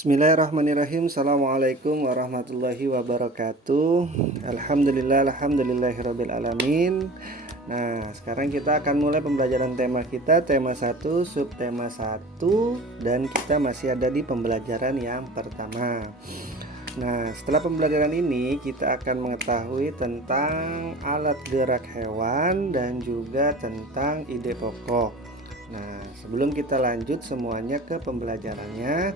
Bismillahirrahmanirrahim. Assalamualaikum warahmatullahi wabarakatuh. Alhamdulillahirabbil alamin. Nah, sekarang kita akan mulai pembelajaran tema kita, tema 1, subtema 1, dan kita masih ada di pembelajaran yang pertama. Nah, setelah pembelajaran ini kita akan mengetahui tentang alat gerak hewan dan juga tentang ide pokok. Nah, sebelum kita lanjut semuanya ke pembelajarannya,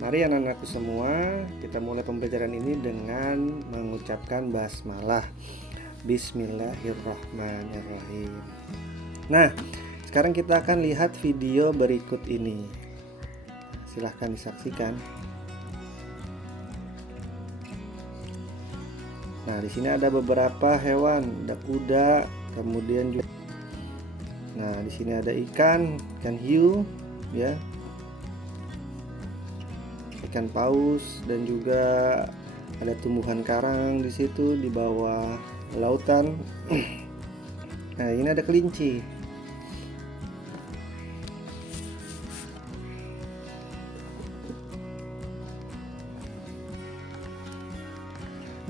mari anak-anakku semua, kita mulai pembelajaran ini dengan mengucapkan basmalah. Bismillahirrahmanirrahim. Nah, sekarang kita akan lihat video berikut ini. Silahkan disaksikan. Nah, di sini ada beberapa hewan, ada kuda, kemudian juga. Nah, di sini ada ikan hiu, ya. Ikan paus, dan juga ada tumbuhan karang di situ di bawah lautan. Nah, ini ada kelinci.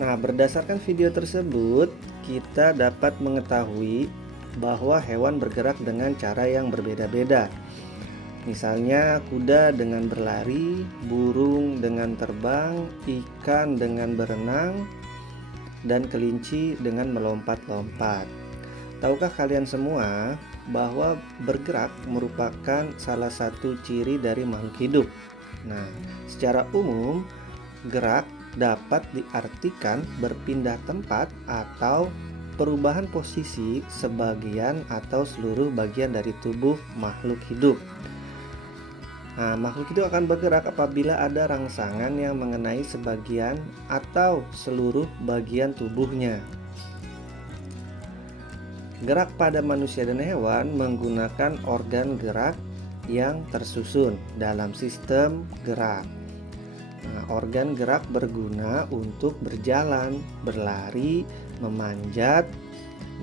Nah, berdasarkan video tersebut, kita dapat mengetahui bahwa hewan bergerak dengan cara yang berbeda-beda. Misalnya kuda dengan berlari, burung dengan terbang, ikan dengan berenang, dan kelinci dengan melompat-lompat. Tahukah kalian semua bahwa bergerak merupakan salah satu ciri dari makhluk hidup? Nah, secara umum, gerak dapat diartikan berpindah tempat atau perubahan posisi sebagian atau seluruh bagian dari tubuh makhluk hidup. Nah, makhluk hidup akan bergerak apabila ada rangsangan yang mengenai sebagian atau seluruh bagian tubuhnya. Gerak pada manusia dan hewan menggunakan organ gerak yang tersusun dalam sistem gerak. Nah, organ gerak berguna untuk berjalan, berlari, memanjat,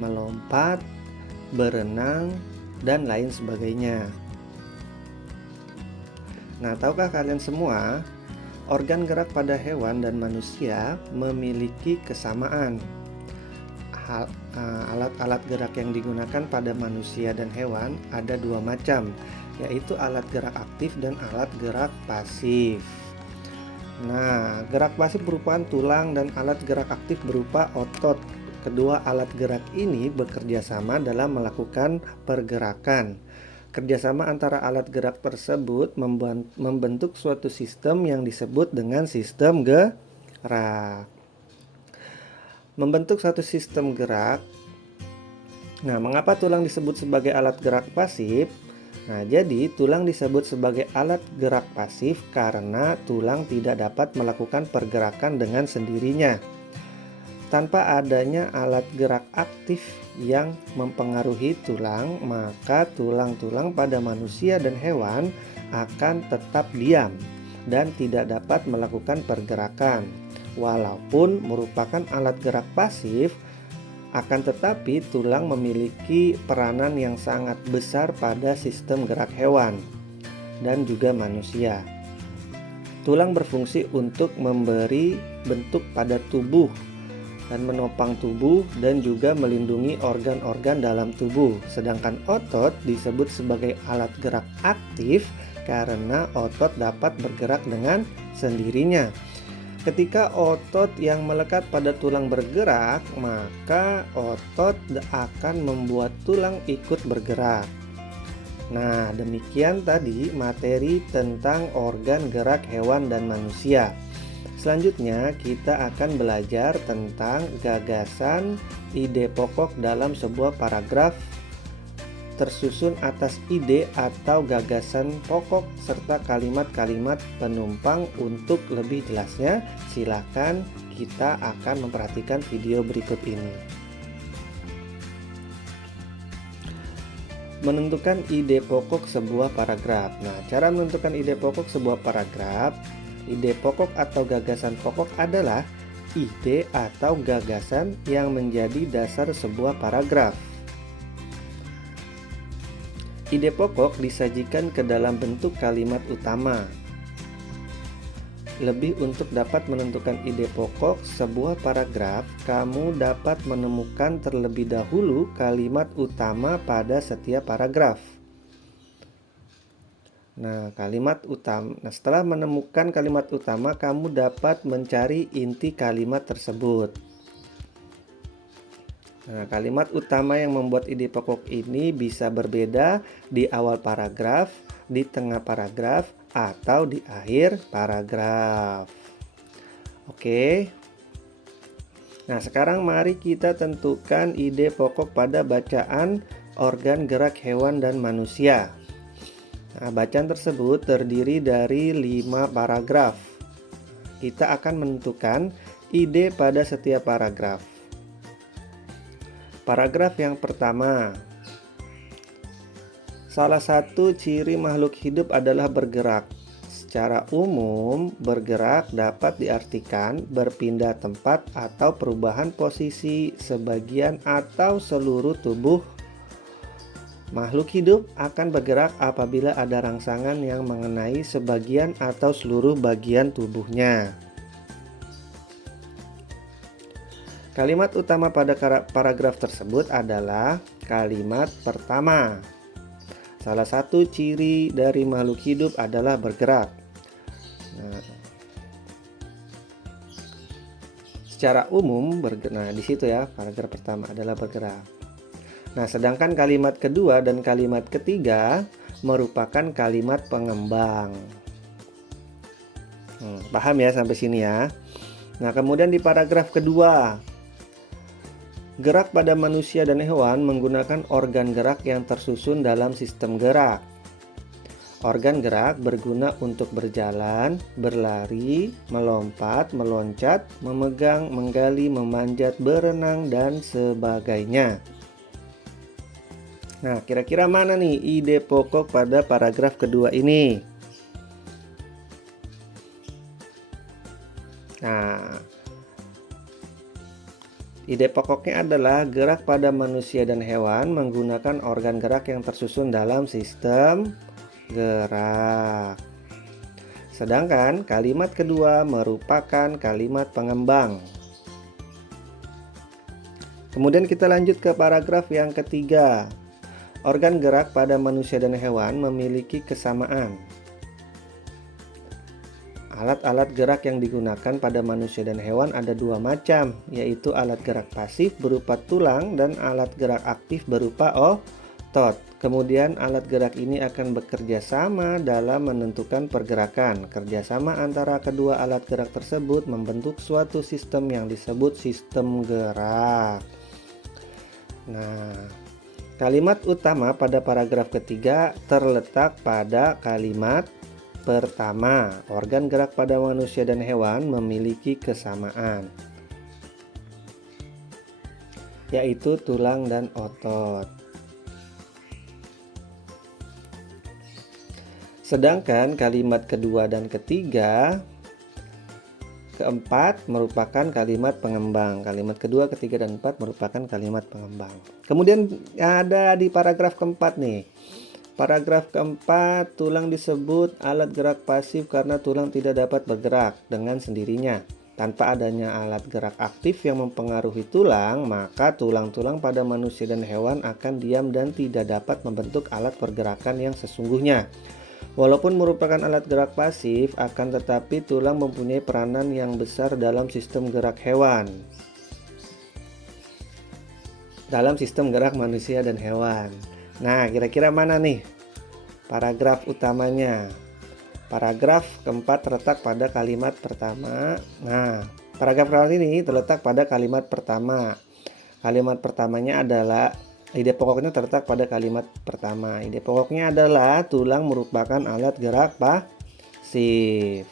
melompat, berenang, dan lain sebagainya. Nah, tahukah kalian semua, organ gerak pada hewan dan manusia memiliki kesamaan. Alat-alat gerak yang digunakan pada manusia dan hewan ada dua macam, yaitu alat gerak aktif dan alat gerak pasif. Nah, gerak pasif merupakan tulang dan alat gerak aktif berupa otot. Kedua alat gerak ini bekerja sama dalam melakukan pergerakan. Kerjasama antara alat gerak tersebut membentuk suatu sistem yang disebut dengan sistem gerak. Membentuk suatu sistem gerak. Nah, mengapa tulang disebut sebagai alat gerak pasif? Nah, jadi tulang disebut sebagai alat gerak pasif karena tulang tidak dapat melakukan pergerakan dengan sendirinya. Tanpa adanya alat gerak aktif yang mempengaruhi tulang, maka tulang-tulang pada manusia dan hewan akan tetap diam dan tidak dapat melakukan pergerakan. Walaupun merupakan alat gerak pasif, akan tetapi tulang memiliki peranan yang sangat besar pada sistem gerak hewan dan juga manusia. Tulang berfungsi untuk memberi bentuk pada tubuh dan menopang tubuh dan juga melindungi organ-organ dalam tubuh. Sedangkan otot disebut sebagai alat gerak aktif karena otot dapat bergerak dengan sendirinya. Ketika otot yang melekat pada tulang bergerak, maka otot akan membuat tulang ikut bergerak. Nah, demikian tadi materi tentang organ gerak hewan dan manusia. Selanjutnya kita akan belajar tentang gagasan ide pokok dalam sebuah paragraf tersusun atas ide atau gagasan pokok serta kalimat-kalimat penumpang. Untuk lebih jelasnya, silakan kita akan memperhatikan video berikut ini. Menentukan ide pokok sebuah paragraf. Nah, cara menentukan ide pokok sebuah paragraf. Ide pokok atau gagasan pokok adalah ide atau gagasan yang menjadi dasar sebuah paragraf. Ide pokok disajikan ke dalam bentuk kalimat utama. Lebih untuk dapat menentukan ide pokok sebuah paragraf, kamu dapat menemukan terlebih dahulu kalimat utama pada setiap paragraf. Nah, setelah menemukan kalimat utama, kamu dapat mencari inti kalimat tersebut. Nah, kalimat utama yang membuat ide pokok ini bisa berbeda di awal paragraf, di tengah paragraf, atau di akhir paragraf. Oke. Nah, sekarang mari kita tentukan ide pokok pada bacaan organ gerak hewan dan manusia. Nah, bacaan tersebut terdiri dari 5 paragraf. Kita akan menentukan ide pada setiap paragraf. Paragraf yang pertama. Salah satu ciri makhluk hidup adalah bergerak. Secara umum, bergerak dapat diartikan berpindah tempat atau perubahan posisi sebagian atau seluruh tubuh. Makhluk hidup akan bergerak apabila ada rangsangan yang mengenai sebagian atau seluruh bagian tubuhnya. Kalimat utama pada paragraf tersebut adalah kalimat pertama. Salah satu ciri dari makhluk hidup adalah bergerak. Nah, secara umum di situ ya, paragraf pertama adalah bergerak. Nah, sedangkan kalimat kedua dan kalimat ketiga merupakan kalimat pengembang. Paham ya sampai sini ya? Nah, kemudian di paragraf kedua, gerak pada manusia dan hewan menggunakan organ gerak yang tersusun dalam sistem gerak. Organ gerak berguna untuk berjalan, berlari, melompat, meloncat, memegang, menggali, memanjat, berenang, dan sebagainya. Nah, kira-kira mana nih ide pokok pada paragraf kedua ini? Nah, ide pokoknya adalah gerak pada manusia dan hewan menggunakan organ gerak yang tersusun dalam sistem gerak. Sedangkan kalimat kedua merupakan kalimat pengembang. Kemudian kita lanjut ke paragraf yang ketiga. Organ gerak pada manusia dan hewan memiliki kesamaan. Alat-alat gerak yang digunakan pada manusia dan hewan ada 2 macam, yaitu alat gerak pasif berupa tulang dan alat gerak aktif berupa otot. Kemudian alat gerak ini akan bekerja sama dalam menentukan pergerakan. Kerjasama antara kedua alat gerak tersebut membentuk suatu sistem yang disebut sistem gerak. Nah, kalimat utama pada paragraf ketiga terletak pada kalimat pertama. Organ gerak pada manusia dan hewan memiliki kesamaan, yaitu tulang dan otot. Sedangkan kalimat kedua dan keempat merupakan kalimat pengembang. Kalimat kedua, ketiga, dan empat merupakan kalimat pengembang. Kemudian ada di paragraf keempat nih. Paragraf keempat, tulang disebut alat gerak pasif karena tulang tidak dapat bergerak dengan sendirinya. Tanpa adanya alat gerak aktif yang mempengaruhi tulang, maka tulang-tulang pada manusia dan hewan akan diam dan tidak dapat membentuk alat pergerakan yang sesungguhnya. Walaupun merupakan alat gerak pasif, akan tetapi tulang mempunyai peranan yang besar dalam sistem gerak hewan. Dalam sistem gerak manusia dan hewan. Nah, kira-kira mana nih paragraf utamanya? Paragraf keempat terletak pada kalimat pertama. Nah, paragraf kali ini terletak pada kalimat pertama. Kalimat pertamanya adalah ide pokoknya terletak pada kalimat pertama. Ide pokoknya adalah tulang merupakan alat gerak pasif.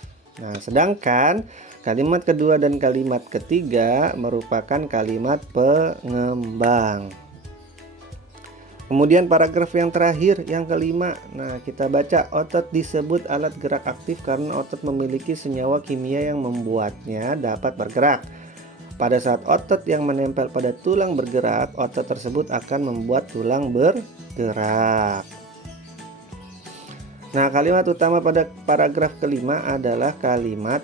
Nah, sedangkan kalimat kedua dan kalimat ketiga merupakan kalimat pengembang. Kemudian paragraf yang terakhir, yang kelima. Nah, kita baca, otot disebut alat gerak aktif karena otot memiliki senyawa kimia yang membuatnya dapat bergerak. Pada saat otot yang menempel pada tulang bergerak, otot tersebut akan membuat tulang bergerak. Nah, kalimat utama pada paragraf kelima adalah kalimat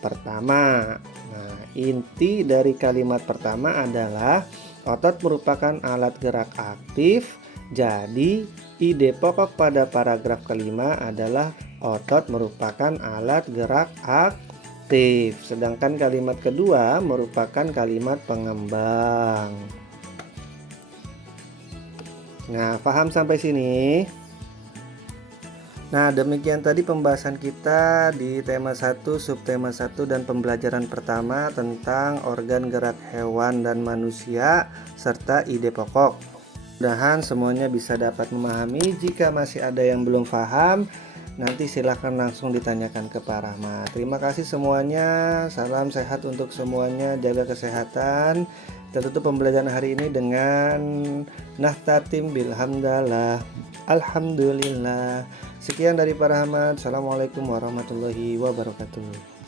pertama. Nah, inti dari kalimat pertama adalah otot merupakan alat gerak aktif. Jadi, ide pokok pada paragraf kelima adalah otot merupakan alat gerak aktif. Sedangkan kalimat kedua merupakan kalimat pengembang. Nah, paham sampai sini? Nah, demikian tadi pembahasan kita di tema 1, subtema 1 dan pembelajaran pertama tentang organ gerak hewan dan manusia serta ide pokok. Mudah-mudahan semuanya bisa dapat memahami. Jika masih ada yang belum paham, nanti silahkan langsung ditanyakan ke Pak Rahmat. Terima kasih semuanya. Salam sehat untuk semuanya. Jaga kesehatan. Kita tutup pembelajaran hari ini dengan nahtatim bilhamdalah. Alhamdulillah. Sekian dari Pak Rahmat. Assalamualaikum warahmatullahi wabarakatuh.